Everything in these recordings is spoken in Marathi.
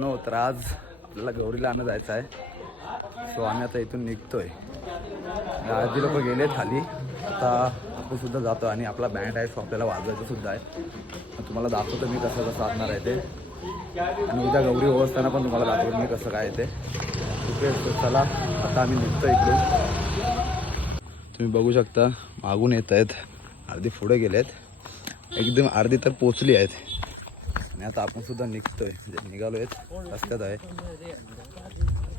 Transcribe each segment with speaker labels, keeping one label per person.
Speaker 1: नो तर आज आपल्याला गौरीला आणं जायचं आहे. सो आम्ही आता इथून निघतोय. आजी लोक गेले खाली. आता आपण सुद्धा जातो आणि आपला बँड आहे सो आपल्याला वाजवायचं सुद्धा आहे. तुम्हाला दाखवतो मी कसं कसं असणार आहे ते. आणि उद्या गौरी असताना पण तुम्हाला दाखवतो मी कसं काय ते. चला आता आम्ही निघतो इकडून. तुम्ही बघू शकता मागून येत आहेत. अर्धी पुढे गेलेत. एकदम अर्धी तर पोचली आहेत. आणि आता आपण सुद्धा निघतोय. म्हणजे निघालो आहेत रस्त्यात आहे.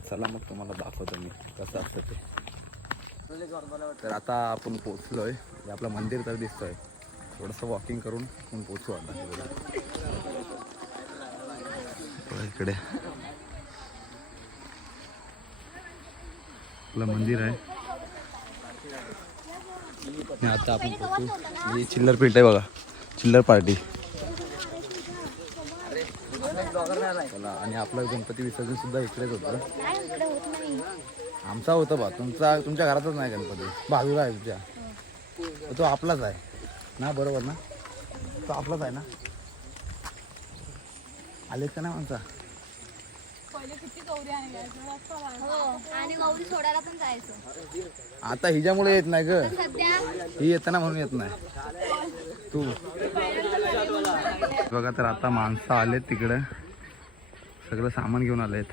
Speaker 1: चला मग तुम्हाला दाखवतो मी कसं असतं ते. तर आता आपण पोचलोय म्हणजे आपलं मंदिर तर दिसतोय. थोडंसं वॉकिंग करून आपण पोचू आता. इकडे. आपलं मंदिर आहे. आता आपण पोचू ही चिल्लर पीठ आहे बघा. चिल्लर पार्टी. चला आणि आपलं गणपती विसर्जन सुद्धा इकडेच होतं.
Speaker 2: नाही इकडे होत नाही?
Speaker 1: आमचा होता बा. तुमचा तुमच्या घरातच नाही गणपती. बाजूला आहे तुमच्या तो आपलाच आहे. ना बरोबर ना? तो आपलाच आहे ना? आलेत का नाही आमचा
Speaker 2: हो. आणि गौरी सोडायला पण जायचं.
Speaker 1: आता हिच्यामुळे येत नाही ग.
Speaker 2: सध्या?
Speaker 1: ही येताना म्हणून येत नाही. तू. बघा तर आता माणसं आलेत तिकडे. सगळं सामान घेऊन आलेत.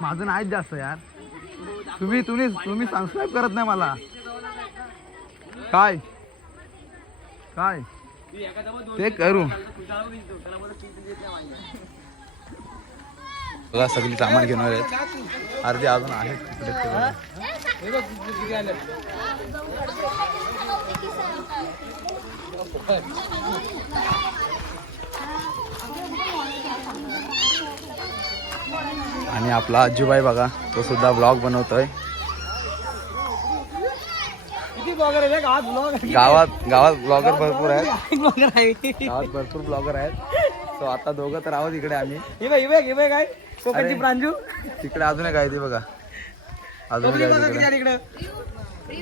Speaker 1: माझं नाहीच जास्त यार. तुम्ही तुम्ही तुम्ही सबस्क्राईब करत नाही मला. काय? काय? ते करू. बघा सगळी सामान घेऊन आहेत अर्धे अजून आहेत. आणि आपला आजूबाई बघा तो सुद्धा ब्लॉग बनवतोय. गावात गावात ब्लॉगर भरपूर आहेत. गावात भरपूर ब्लॉगर आहेत. सो आता दोघं तर आहोत इकडे आम्ही.
Speaker 3: काय कोकणची प्रांजू.
Speaker 1: तिकडे अजून एक आहे ती बघा. अजून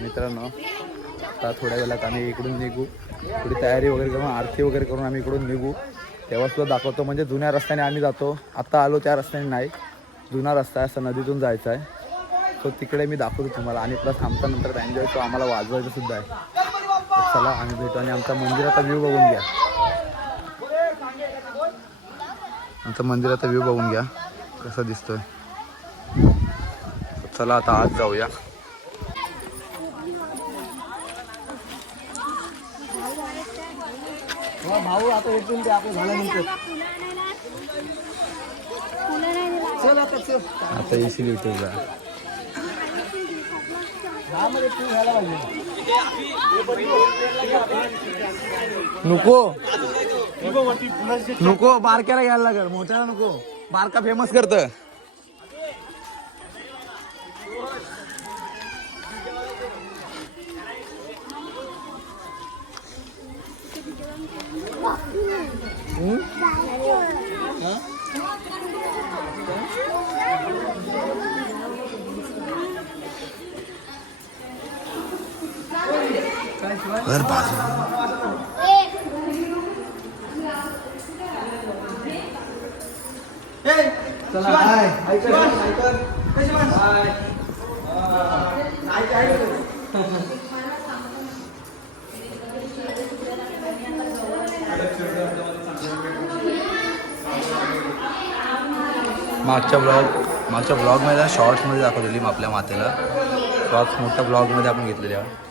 Speaker 1: मित्रांनो आता थोड्या वेळात आम्ही इकडून निघू. थोडी तयारी वगैरे करून आरती वगैरे करून आम्ही इकडून निघू. तेव्हा सुद्धा दाखवतो म्हणजे जुन्या रस्त्याने आम्ही जातो. आता आलो त्या रस्त्याने नाही. जुना रस्ता आहे असं नदीतून जायचा आहे. सो तिकडे मी दाखवतो तुम्हाला. आणि प्लस आमचा नंतर एन्जॉय तो आम्हाला वाजवायचं सुद्धा आहे. चला आम्ही भेटू आणि आमचा मंदिराचा व्ह्यू बघून घ्या. आमचा मंदिराचा व्ह्यू बघून घ्या. कसा दिसतोय. चला आता आज जाऊया.
Speaker 3: भाऊ आता उठून ते आपलं झाल्यानंतर चल आता चल. घ्यायला पाहिजे
Speaker 1: नको. नको बारक्याला घ्यायला लागेल. मोठ्याला नको. बारका फेमस करत. घर बाजू
Speaker 3: चला हाय ऐकर ऐकर कशी माणसं हाय ऐक ऐक
Speaker 1: मागच्या ब्लॉग मागच्या ब्लॉगमध्ये शॉर्ट्समध्ये दाखवलेली मग आपल्या मातेला. शॉर्ट्स मोठ्या ब्लॉगमध्ये आपण घेतलेले आहोत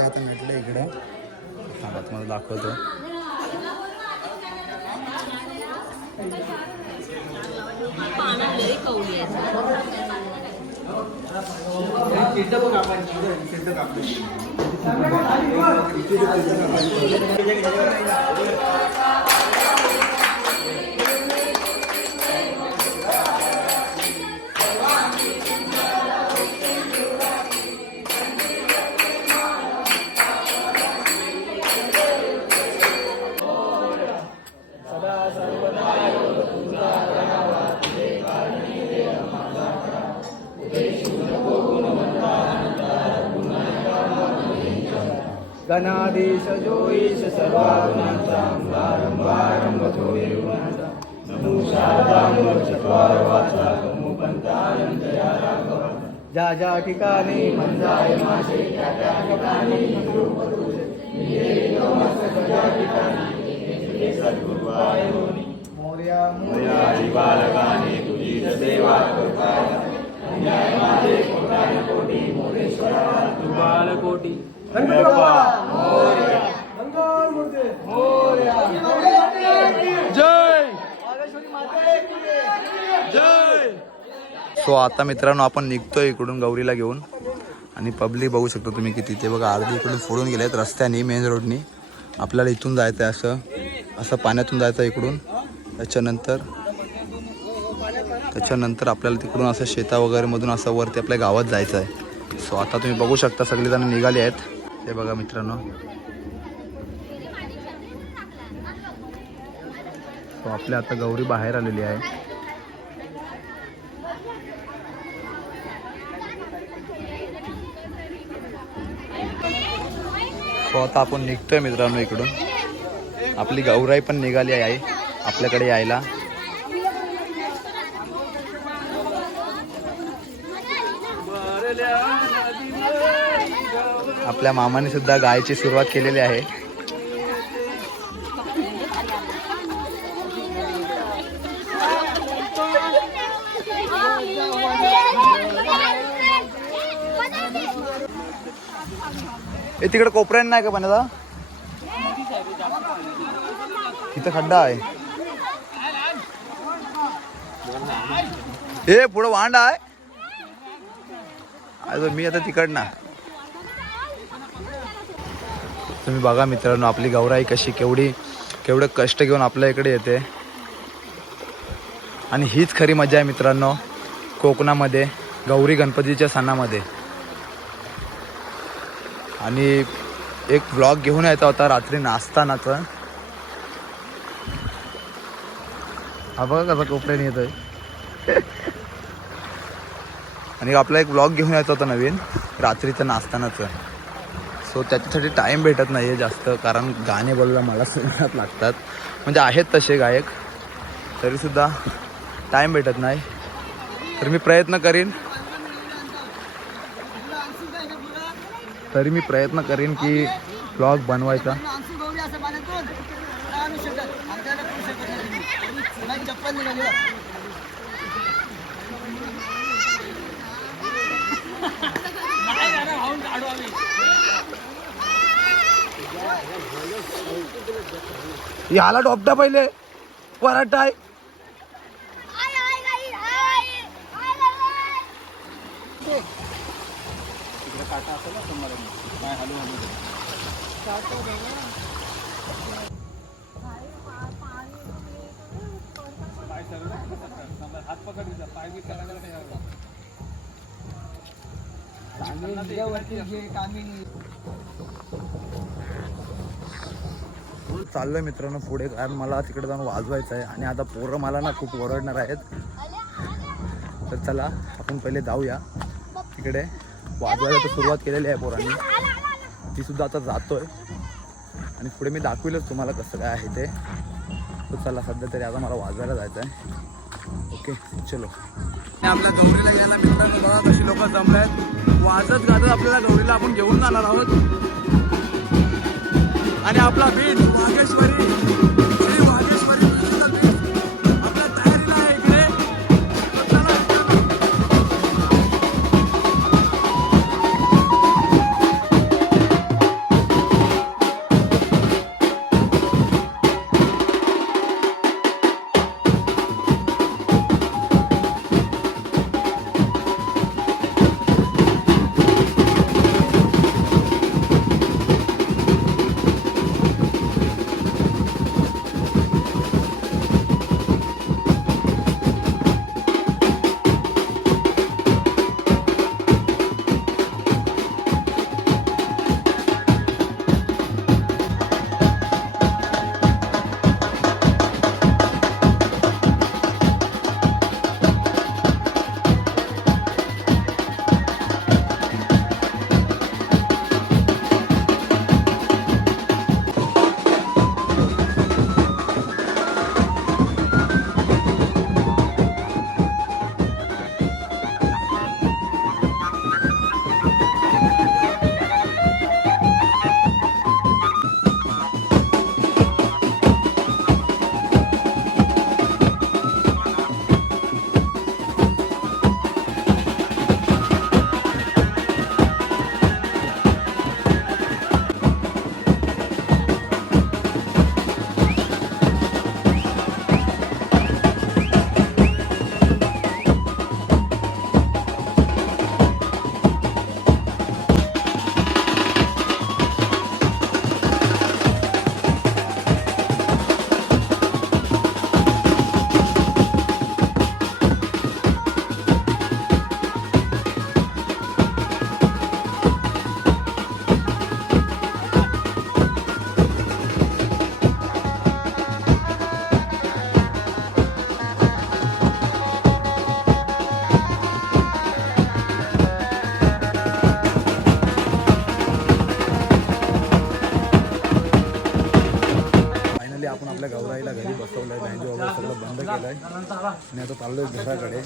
Speaker 1: आता म्हटलं इकडं. थांबा तुम्हाला दाखवतो.
Speaker 3: चिड्ड बघ आपण चिड्ड कापली सदा गणाधीश जोईश सर्वागुणांचा सर्वा गुणांचा बारंबारंभ तो गुणांचा नमो शारदांब चत्वार वाचा राघवा ज्या ज्या ठिकाणी मंजाय मासे त्या त्या ठिकाणी रूप तुझे निये नमस्ते ज्या ठिकाणी तुझे सद्गुरु आहे होनी. मोरया मोरया बालकाने तुझी सेवा करताय अन्याय माझे कोटाने कोटी मोरेश्वरा तू बालकोटी गणपती बाप्पा मोरया मंगल मूर्ती मोरया
Speaker 1: जय
Speaker 3: वागेश्वरी माते की
Speaker 1: जय सो आता मित्रांनो आपण निघतोय इकडून गौरीला घेऊन. आणि पब्लिक बघू शकतो तुम्ही किती. ते बघा अर्धी इकडून फोडून गेलेत रस्त्याने मेन रोडनी आपल्याला इथून जायचं आहे असं असं पाण्यातून जायचं आहे इकडून. त्याच्यानंतर त्याच्यानंतर आपल्याला तिकडून असं शेता वगैरेमधून असं वरती आपल्या गावात जायचं आहे सो आता तुम्ही बघू शकता सगळेजण निघाले आहेत. ते बघा मित्रांनो. सो आपल्या आता गौरी बाहेर आलेली आहे. सो आता आपण निघतोय मित्रांनो इकडून. आपली गौराई पण निघाली आहे आपल्याकडे यायला. आपल्या मामाने सुद्धा गायची सुरुवात केलेली आहे. हे तिकडे कोपऱ्यात नाही का पाण्याचा इथं खड्डा आहे. हे पुढं वांड आहे. अजून मी आता तिकडना तुम्ही बघा मित्रांनो आपली गौराई कशी केवढी केवढं कष्ट घेऊन आपल्या इकडे येते. आणि हीच खरी मजा आहे मित्रांनो कोकणामध्ये गौरी गणपतीच्या सणामध्ये. आणि एक व्लॉग घेऊन यायचा होता रात्री नाचतानाचा. हा बघा कसा कोपऱ्याने येतोय. आणि आपला एक व्लॉग घेऊन यायचा होता नवीन रात्रीचं नाचतानाचं. सो त्याच्यासाठी टाईम भेटत नाही आहे जास्त कारण गाणे बोलायला मला सगळ्यात लागतात. म्हणजे आहेत तसे गायक तरीसुद्धा टाईम भेटत नाही. तर मी प्रयत्न करीन. तरी मी प्रयत्न करीन की ब्लॉग बनवायचा.
Speaker 3: याला गौरी पहिले. पाण्यातून आहे. आणू शकत आमच्याकडे करू शकत नाही तुम्ही. नाही चप्पल निघाली बघ.
Speaker 1: याला डॉपटा पहिले पराठा आहे
Speaker 3: आणि हिच्यावरती जे कामिनी
Speaker 1: चाललोय मित्रांनो पुढे कारण मला तिकडे जाऊन वाजवायचं आहे. आणि आता पोरं मला ना खूप ओरडणार आहेत. तर चला आपण पहिले जाऊया. तिकडे वाजवायला तर सुरुवात केलेली आहे पोरांनी. ती सुद्धा आता जातोय. आणि पुढे मी दाखवेलच तुम्हाला कसं काय आहे ते. तर चला सध्या तरी आता मला वाजवायला जायचं आहे ओके चलो. आपल्या गौरीला यायला मित्रांनो बघा कशी लोक जमले आहेत वाजत गाजत आपल्याला गौरीला आपण घेऊन जाणार आहोत. आणि आपला बीच वागेश्वरी वागेश्वरी आणि आता चाललो आहे घराकडे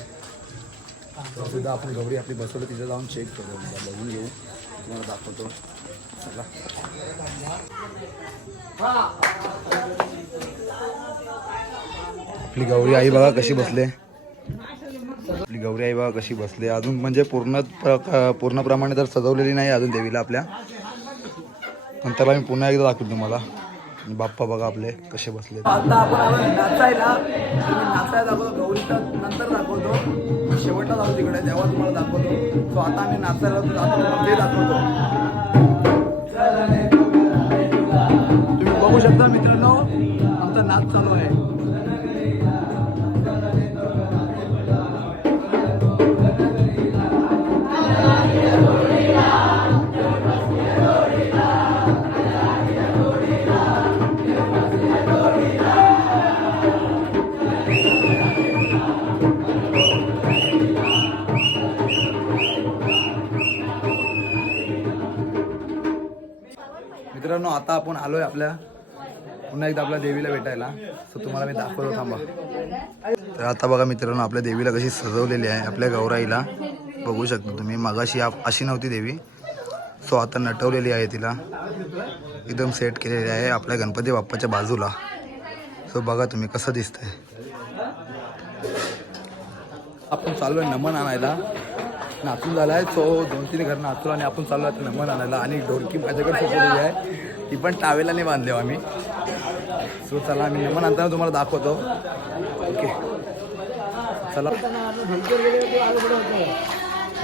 Speaker 1: सुद्धा आपण गौरी आपली बसवलं तिथे जाऊन चेक करू. बघून घेऊ. तुम्हाला दाखवतो. चला. आपली गौरी आई बघा कशी बसले. आपली गौरी आई बघा कशी बसले. अजून म्हणजे पूर्ण प्र- पूर्णप्रमाणे तर सजवलेली नाही अजून देवीला आपल्या. नंतर मी पुन्हा एकदा दाखवतो तुम्हाला. बाप्पा बघा आपले कसे बसले
Speaker 3: आता आपण आलो नाचायला. नाचायला दाखवतो गौरीचा नंतर दाखवतो. शेवटला जाऊ तिकडे तेव्हा तुम्हाला दाखवतो. सो आता आम्ही नाचायला जातो ते दाखवतो. तुम्ही बघू शकता मित्रांनो आमचा नाच चालू आहे.
Speaker 1: मित्रांनो आता आपण आलोय आपल्या पुन्हा एकदा आपल्या देवीला भेटायला. सो तुम्हाला मी दाखवतो थांबा. तर आता बघा मित्रांनो आपल्या देवीला कशी सजवलेली आहे आपल्या गौराईला. बघू शकता तुम्ही मगाशी अशी नव्हती देवी. सो आता नटवलेली आहे तिला. एकदम सेट केलेली आहे आपल्या गणपती बाप्पाच्या बाजूला. सो बघा तुम्ही कसं दिसतंय. आपण चालू आहे नमन आणायला. नाचून झाला आहे सो दोन तीन घर नाचलो आणि आपण चाललो आहे नमन आणायला. आणि ढोलकी माझ्याकडे सोपवलेली आहे. ती पण टावेलाने बांधले हो आम्ही. सो चला आम्ही नमन आणताना तुम्हाला दाखवतो. ओके चला.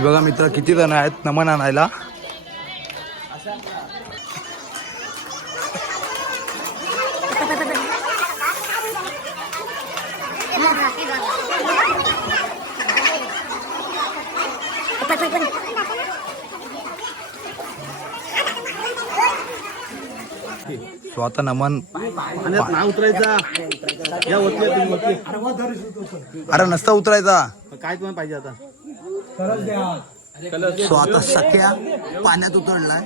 Speaker 1: बघा मित्र किती जण आहेत नमन आणायला? सो आता नमन
Speaker 3: उतरायचा. या
Speaker 1: अरे नसता उतरायचा.
Speaker 3: काय तुम्हाला पाहिजे आता?
Speaker 1: सो आता सख्या पाण्यात उतरलाय.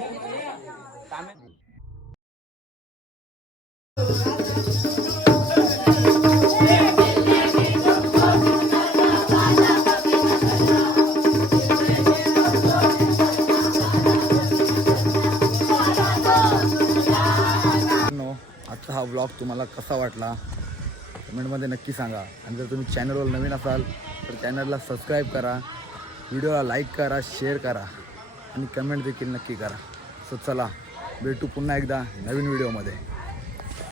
Speaker 1: कसा वाटला? कमेंटमध्ये नक्की सांगा. आणि जर तुम्ही चॅनलवर नवीन असाल तर चॅनलला सबस्क्राईब करा. व्हिडिओला लाईक करा शेअर करा. आणि कमेंट देखील नक्की करा. सो चला भेटू पुन्हा एकदा नवीन व्हिडिओमध्ये